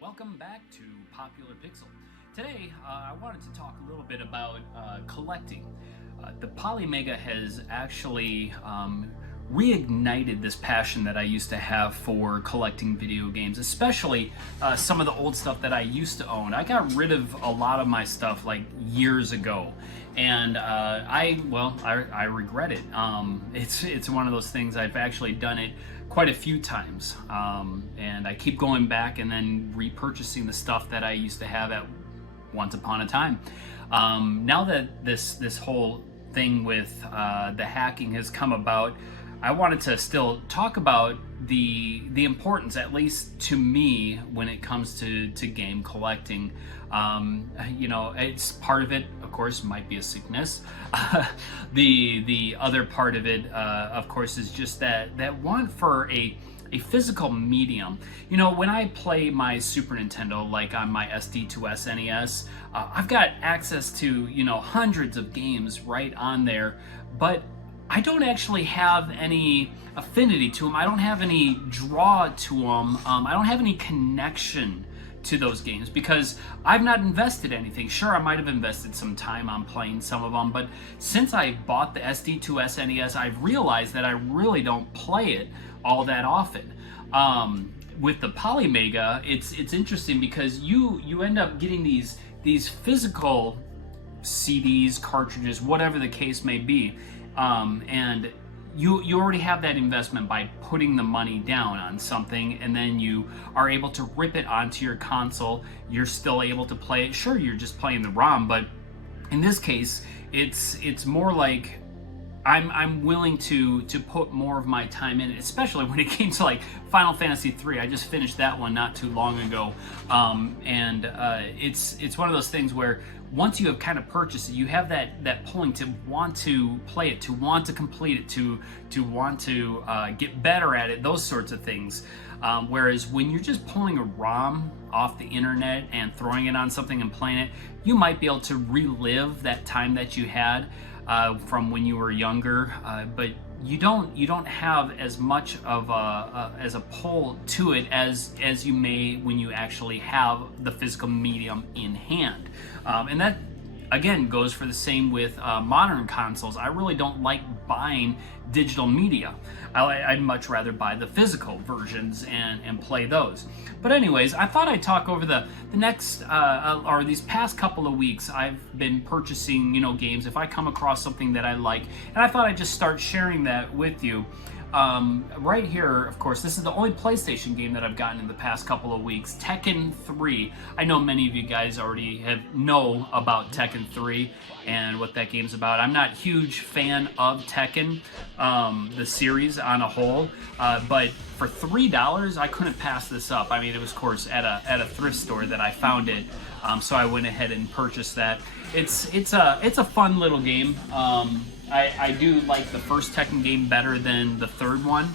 Welcome back to Popular Pixel. Today, I wanted to talk a little bit about collecting. The Polymega has actually reignited this passion that I used to have for collecting video games, especially some of the old stuff that I used to own. I got rid of a lot of my stuff like years ago, and I regret it. It's one of those things. I've actually done it quite a few times, and I keep going back and then repurchasing the stuff that I used to have at once upon a time. Now that this whole thing with the hacking has come about, I wanted to still talk about the importance, at least to me, when it comes to game collecting. It's part of it, of course, might be a sickness. The other part of it, of course, is just that want for a physical medium. You know, when I play my Super Nintendo, like on my SD to SNES, I've got access to, hundreds of games right on there, but I don't actually have any affinity to them. I don't have any draw to them. I don't have any connection to those games because I've not invested anything. Sure, I might have invested some time on playing some of them, but since I bought the SD to SNES, I've realized that I really don't play it all that often. With the Polymega, it's interesting because you end up getting these physical CDs, cartridges, whatever the case may be, and you already have that investment by putting the money down on something, and then you are able to rip it onto your console. You're still able to play it. Sure, you're just playing the ROM, but in this case, it's more like I'm willing to put more of my time in it, especially when it came to like Final Fantasy III. I just finished that one not too long ago, and it's one of those things where once you have kind of purchased it, you have that pulling to want to play it, to want to complete it, to want to get better at it, those sorts of things. Whereas when you're just pulling a ROM off the internet and throwing it on something and playing it, you might be able to relive that time that you had from when you were younger, but you don't have as much of a pull to it as you may when you actually have the physical medium in hand, and that again goes for the same with modern consoles. I really don't like buying digital media. I'd much rather buy the physical versions and play those. But anyways, I thought I'd talk over the next or these past couple of weeks. I've been purchasing games if I come across something that I like, and I thought I'd just start sharing that with you. Right here, of course, this is the only PlayStation game that I've gotten in the past couple of weeks, Tekken 3. I know many of you guys already know about Tekken 3 and what that game's about. I'm not a huge fan of Tekken, the series on a whole, but for $3, I couldn't pass this up. I mean, it was, of course, at a thrift store that I found it, so I went ahead and purchased that. It's a fun little game. I do like the first Tekken game better than the third one,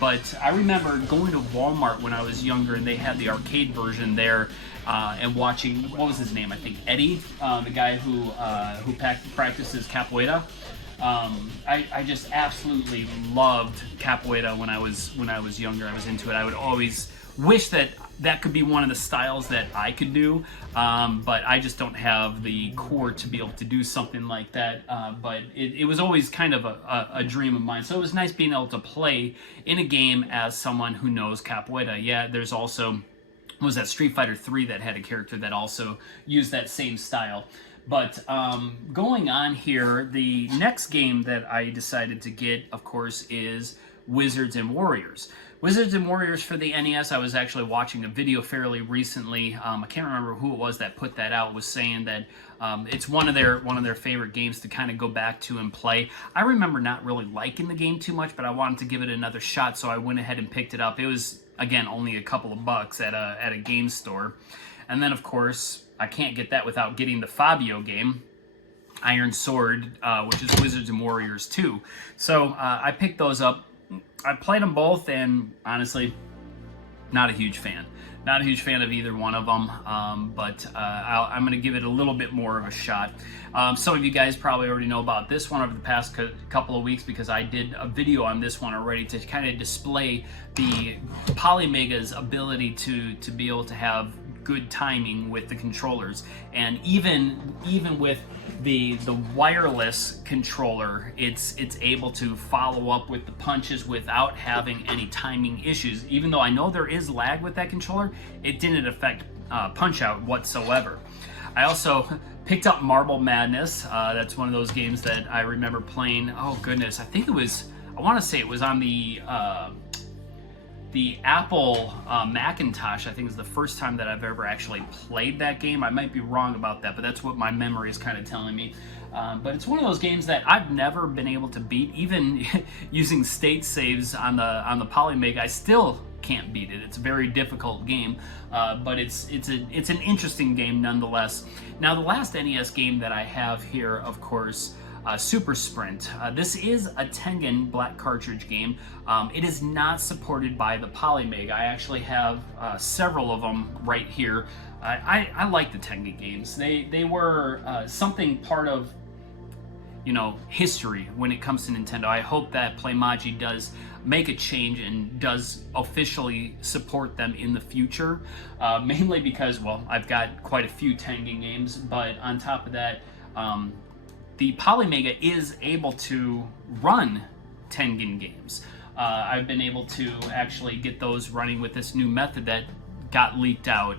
but I remember going to Walmart when I was younger and they had the arcade version there, and watching, what was his name? I think Eddie, the guy who practices capoeira. I just absolutely loved capoeira when I was younger. I was into it. I would always wish that could be one of the styles that I could do, but I just don't have the core to be able to do something like that. But it was always kind of a dream of mine. So it was nice being able to play in a game as someone who knows capoeira. Yeah, there's also, was that Street Fighter 3 that had a character that also used that same style. But going on here, the next game that I decided to get, of course, is Wizards and Warriors. Wizards and Warriors for the NES, I was actually watching a video fairly recently. I can't remember who it was that put that out, was saying that it's one of their favorite games to kind of go back to and play. I remember not really liking the game too much, but I wanted to give it another shot, so I went ahead and picked it up. It was, again, only a couple of bucks at a game store. And then, of course, I can't get that without getting the Fabio game, Iron Sword, which is Wizards and Warriors 2. So I picked those up. I played them both, and honestly, not a huge fan. Not a huge fan of either one of them, but I'm going to give it a little bit more of a shot. Some of you guys probably already know about this one over the past couple of weeks because I did a video on this one already to kind of display the Polymega's ability to be able to have good timing with the controllers, and even with the wireless controller, it's able to follow up with the punches without having any timing issues. Even though I know there is lag with that controller, it didn't affect Punch Out whatsoever. I also picked up Marble Madness. That's one of those games that I remember playing. Oh goodness, I want to say it was on the Apple Macintosh. I think is the first time that I've ever actually played that game. I might be wrong about that, but that's what my memory is kind of telling me. But it's one of those games that I've never been able to beat, even using state saves on the Polymega. I still can't beat it. It's a very difficult game, but it's an interesting game nonetheless. Now, the last NES game that I have here, of course, Super Sprint. This is a Tengen black cartridge game. It is not supported by the Polymega. I actually have several of them right here. I like the Tengen games. They were something part of, you know, history when it comes to Nintendo. I hope that Playmaji does make a change and does officially support them in the future, mainly because, well, I've got quite a few Tengen games, but on top of that, the Polymega is able to run Tengen games. I've been able to actually get those running with this new method that got leaked out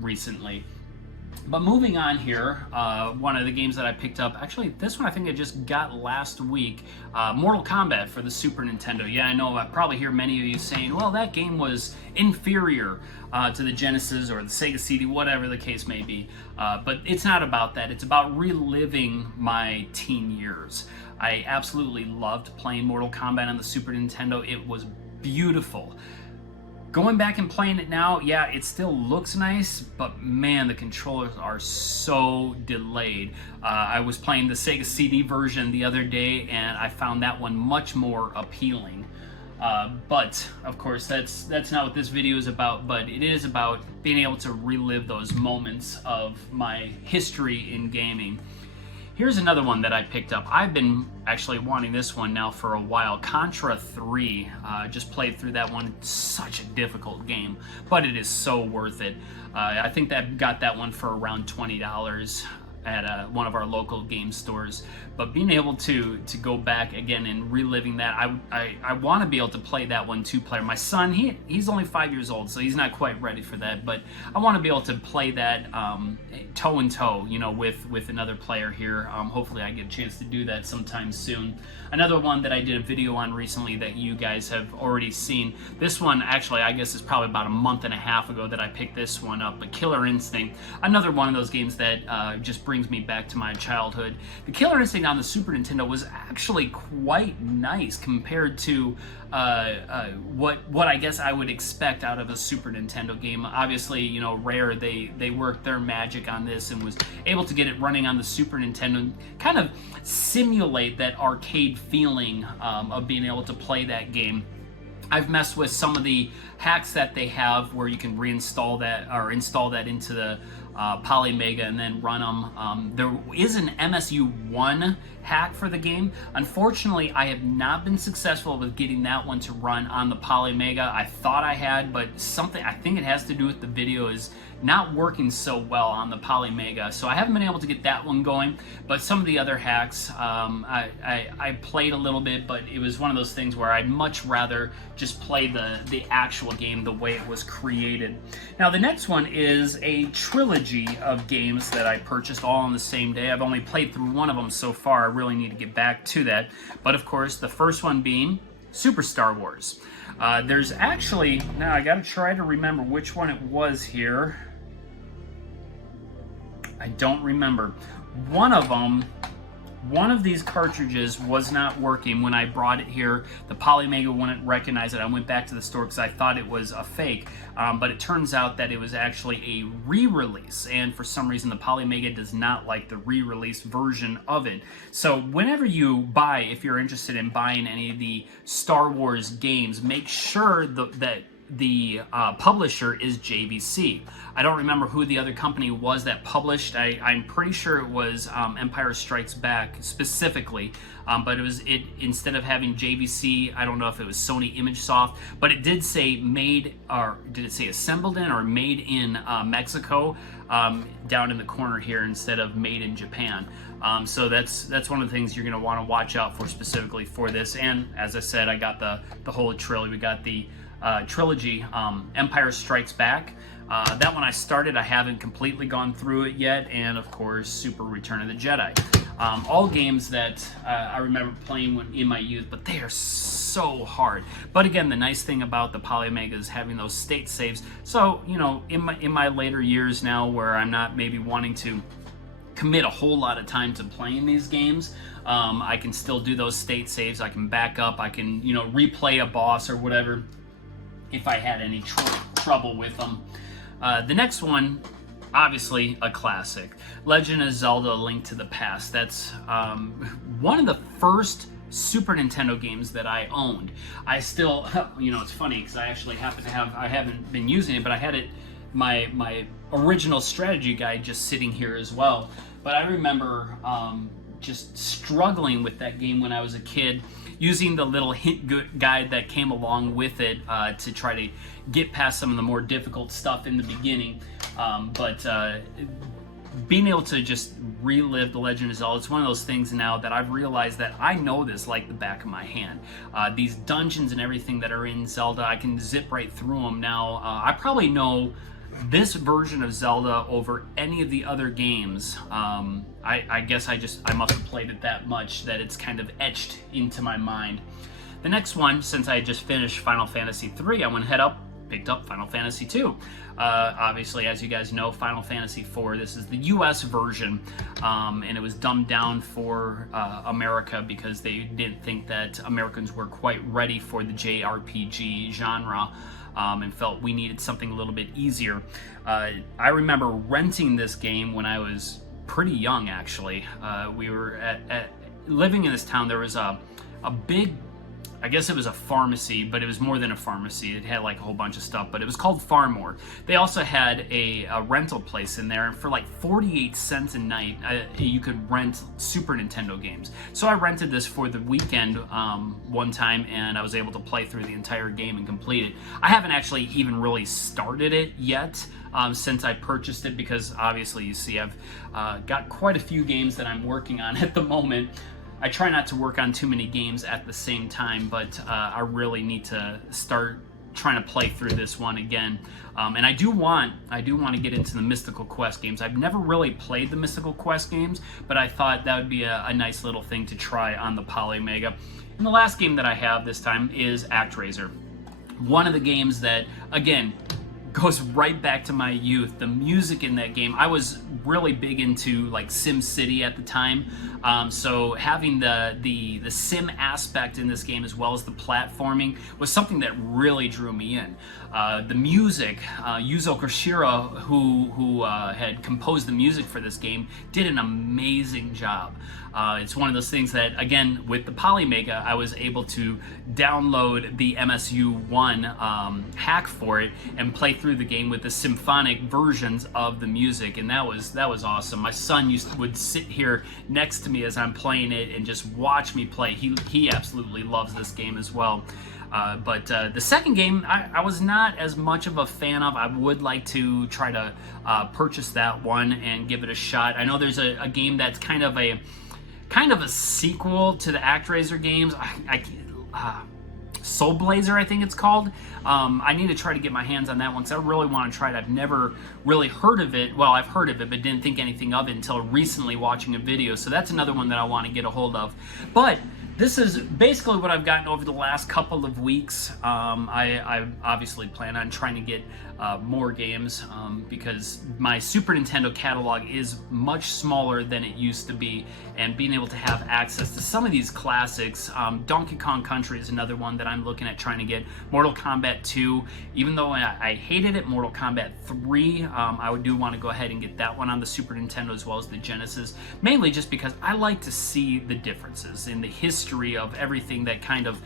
recently. But moving on here, one of the games that I picked up, actually this one I think I just got last week, Mortal Kombat for the Super Nintendo. Yeah, I know I probably hear many of you saying, well, that game was inferior to the Genesis or the Sega CD, whatever the case may be. But it's not about that. It's about reliving my teen years. I absolutely loved playing Mortal Kombat on the Super Nintendo. It was beautiful. Going back and playing it now, yeah, it still looks nice, but man, the controllers are so delayed. I was playing the Sega CD version the other day, and I found that one much more appealing. But, of course, that's not what this video is about, but it is about being able to relive those moments of my history in gaming. Here's another one that I picked up. I've been actually wanting this one now for a while. Contra III. Just played through that one. It's such a difficult game, but it is so worth it. I think that got that one for around $20 at one of our local game stores. But being able to go back again and reliving that, I want to be able to play that one two-player. My son, he's only 5 years old, so he's not quite ready for that. But I want to be able to play that toe and toe, you know, with another player here. Hopefully, I get a chance to do that sometime soon. Another one that I did a video on recently that you guys have already seen. This one, actually, I guess is probably about a month and a half ago that I picked this one up. But Killer Instinct, another one of those games that just brings me back to my childhood. The Killer Instinct on the Super Nintendo was actually quite nice compared to what I guess I would expect out of a Super Nintendo game. Obviously, you know, Rare, they worked their magic on this and was able to get it running on the Super Nintendo and kind of simulate that arcade feeling of being able to play that game. I've messed with some of the hacks that they have where you can reinstall that or install that into the Polymega and then run them. There is an MSU1 hack for the game. Unfortunately, I have not been successful with getting that one to run on the Polymega. I thought I had, but something, I think it has to do with the video, is not working so well on the Polymega, so I haven't been able to get that one going. But some of the other hacks, I played a little bit, but it was one of those things where I'd much rather just play the actual game the way it was created. Now the next one is a trilogy of games that I purchased all on the same day. I've only played through one of them so far. I really need to get back to that. But of course, the first one being Super Star Wars. There's actually, now I gotta try to remember which one it was here. I don't remember. One of these cartridges was not working when I brought it here. The Polymega wouldn't recognize it. I went back to the store because I thought it was a fake, but it turns out that it was actually a re-release, and for some reason the Polymega does not like the re-release version of it. So whenever you buy, if you're interested in buying any of the Star Wars games, make sure that the publisher is JVC. I don't remember who the other company was that published. I'm pretty sure it was Empire Strikes Back specifically, but it instead of having JVC, I don't know if it was Sony ImageSoft, but it did say made, or did it say assembled in or made in Mexico, down in the corner here instead of made in Japan. So that's one of the things you're going to want to watch out for specifically for this. And as I said, I got the whole trilogy. We got the trilogy, Empire Strikes Back. That one I started. I haven't completely gone through it yet. And of course, Super Return of the Jedi. All games that I remember playing in my youth, but they are so hard. But again, the nice thing about the Polymega is having those state saves. So, you know, in my later years now, where I'm not maybe wanting to commit a whole lot of time to playing these games, I can still do those state saves. I can back up. I can, you know, replay a boss or whatever if I had any trouble with them. The next one, obviously a classic, Legend of Zelda: A Link to the Past. That's one of the first Super Nintendo games that I owned. I still, you know, it's funny because I actually happen to have, I haven't been using it, but I had it, my original strategy guide just sitting here as well. But I remember just struggling with that game when I was a kid, using the little hint guide that came along with it to try to get past some of the more difficult stuff in the beginning. But being able to just relive The Legend of Zelda, it's one of those things now that I've realized that I know this like the back of my hand. These dungeons and everything that are in Zelda, I can zip right through them now. I probably know this version of Zelda over any of the other games. I guess I must have played it that much that it's kind of etched into my mind. The next one, since I just finished Final Fantasy III, I went picked up Final Fantasy II. Obviously, as you guys know, Final Fantasy IV, this is the US version, and it was dumbed down for America because they didn't think that Americans were quite ready for the JRPG genre. And felt we needed something a little bit easier. I remember renting this game when I was pretty young, actually. We were living in this town. There was a big, I guess it was a pharmacy, but it was more than a pharmacy. It had like a whole bunch of stuff, but it was called Farmore. They also had a rental place in there, and for like 48 cents a night, you could rent Super Nintendo games. So I rented this for the weekend one time, and I was able to play through the entire game and complete it. I haven't actually even really started it yet since I purchased it, because obviously you see I've got quite a few games that I'm working on at the moment. I try not to work on too many games at the same time, but I really need to start trying to play through this one again. And I do want to get into the Mystical Quest games. I've never really played the Mystical Quest games, but I thought that would be a nice little thing to try on the Polymega. And the last game that I have this time is ActRaiser. One of the games that, again, goes right back to my youth. The music in that game, I was really big into like Sim City at the time, so having the sim aspect in this game as well as the platforming was something that really drew me in. The music, Yuzo Koshiro, who had composed the music for this game, did an amazing job. It's one of those things that, again, with the Polymega, I was able to download the MSU1 hack for it and play through the game with the symphonic versions of the music, and that was awesome. My son would sit here next to me as I'm playing it and just watch me play. He absolutely loves this game as well. But the second game, I was not as much of a fan of. I would like to try to purchase that one and give it a shot. I know there's a game that's kind of a sequel to the ActRaiser games. Soul Blazer, I think it's called. I need to try to get my hands on that one because I really want to try it. I've never really heard of it. Well, I've heard of it, but didn't think anything of it until recently watching a video. So that's another one that I want to get a hold of. But this is basically what I've gotten over the last couple of weeks. I obviously plan on trying to get more games because my Super Nintendo catalog is much smaller than it used to be, and being able to have access to some of these classics. Donkey Kong Country is another one that time looking at trying to get Mortal Kombat 2. Even though I hated it, Mortal Kombat 3, I do want to go ahead and get that one on the Super Nintendo as well as the Genesis, mainly just because I like to see the differences in the history of everything that kind of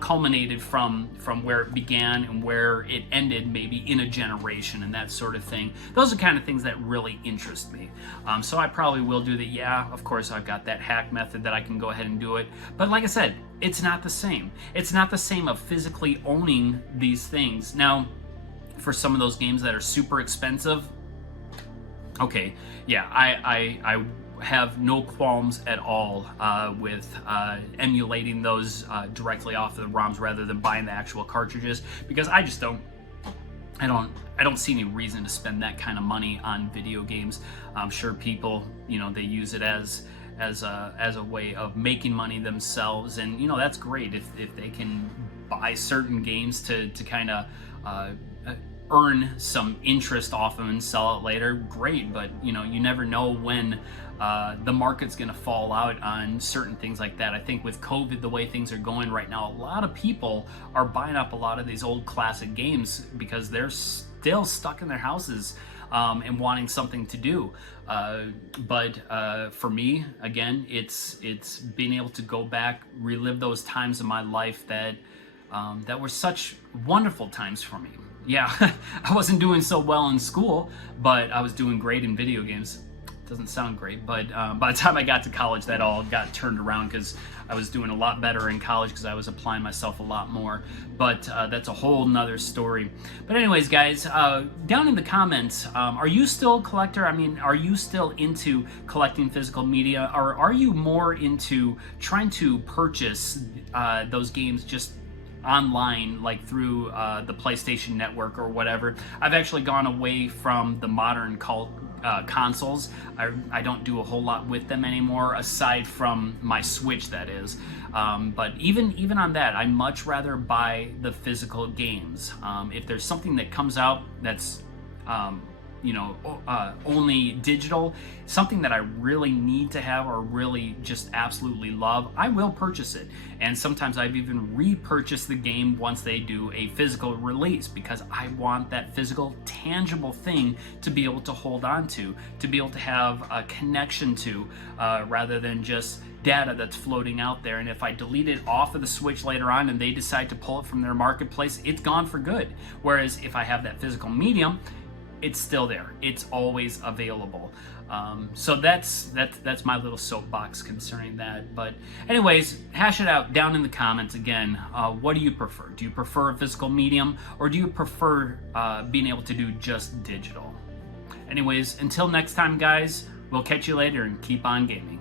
culminated from where it began and where it ended, maybe in a generation and that sort of thing. Those are the kind of things that really interest me. So I probably will do that. Yeah, of course, I've got that hack method that I can go ahead and do it. But like I said, it's not the same. It's not the same of physically owning these things. Now, for some of those games that are super expensive, okay, yeah, I have no qualms at all with emulating those directly off of the ROMs rather than buying the actual cartridges, because I just don't see any reason to spend that kind of money on video games. I'm sure people, you know, they use it as a way of making money themselves, and you know, that's great if they can buy certain games to kind of earn some interest off them and sell it later. Great, but you know, you never know when the market's going to fall out on certain things like that. I think with COVID, the way things are going right now, a lot of people are buying up a lot of these old classic games because they're still stuck in their houses and wanting something to do. But for me, again, it's being able to go back, relive those times in my life that were such wonderful times for me. Yeah, I wasn't doing so well in school, but I was doing great in video games. Doesn't sound great, but by the time I got to college, that all got turned around because I was doing a lot better in college because I was applying myself a lot more. But that's a whole nother story. But anyways, guys, down in the comments, are you still a collector? I mean, are you still into collecting physical media, or are you more into trying to purchase those games just online, like through the PlayStation Network or whatever? I've actually gone away from the modern consoles. I don't do a whole lot with them anymore, aside from my Switch, that is. But even on that, I much rather buy the physical games. If there's something that comes out that's you know, only digital, something that I really need to have or really just absolutely love, I will purchase it. And sometimes I've even repurchased the game once they do a physical release, because I want that physical, tangible thing to be able to hold on to be able to have a connection to, rather than just data that's floating out there. And if I delete it off of the Switch later on and they decide to pull it from their marketplace, it's gone for good. Whereas if I have that physical medium, it's still there. It's always available. So that's my little soapbox concerning that. But anyways, hash it out down in the comments again. What do you prefer? Do you prefer a physical medium, or do you prefer being able to do just digital? Anyways, until next time, guys, we'll catch you later and keep on gaming.